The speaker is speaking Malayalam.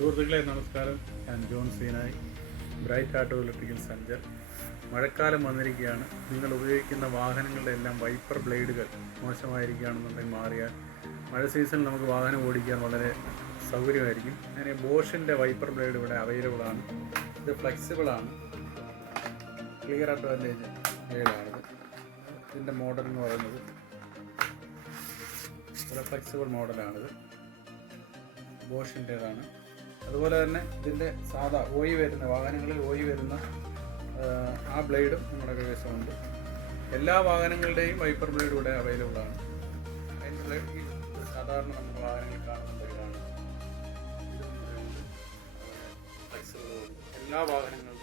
സുഹൃത്തുക്കളെ നമസ്കാരം. ഞാൻ ജോൺ സീനായി, ബ്രൈറ്റ് ആട്ടോ ഇലക്ട്രിക്കൽ സെൻറ്റർ. മഴക്കാലം വന്നിരിക്കുകയാണ്. നിങ്ങൾ ഉപയോഗിക്കുന്ന വാഹനങ്ങളുടെ എല്ലാം വൈപ്പർ ബ്ലേഡുകൾ മോശമായിരിക്കുകയാണെന്നുണ്ടെങ്കിൽ മാറിയാൽ മഴ സീസണിൽ നമുക്ക് വാഹനം ഓടിക്കാൻ വളരെ സൗകര്യമായിരിക്കും. അങ്ങനെ ബോഷിൻ്റെ വൈപ്പർ ബ്ലേഡ് ഇവിടെ അവൈലബിൾ ആണ്. ഇത് ഫ്ലെക്സിബിളാണ്, ക്ലിയർ അഡ്വാൻറ്റേജ് ബ്ലേഡാണിത്. ഇതിൻ്റെ മോഡൽ എന്ന് പറയുന്നത് ഒരു ഫ്ലെക്സിബിൾ മോഡലാണിത്, ബോഷിൻ്റേതാണ്. അതുപോലെ തന്നെ ഇതിൻ്റെ സാധാ ഓയി വരുന്ന വാഹനങ്ങളിൽ ഓയി വരുന്ന ആ ബ്ലേഡും നമ്മുടെ കൈവശമുണ്ട്. എല്ലാ വാഹനങ്ങളുടെയും വൈപ്പർ ബ്ലേഡ് ഇവിടെ അവൈലബിൾ ആണ്. അതിൻ്റെ ബ്ലേഡ് ഈ സാധാരണ നമ്മുടെ വാഹനങ്ങളിൽ കാണുന്ന ബ്ലേഡാണ്. ഫ്ലെക്സിബിൾ എല്ലാ വാഹനങ്ങളിലും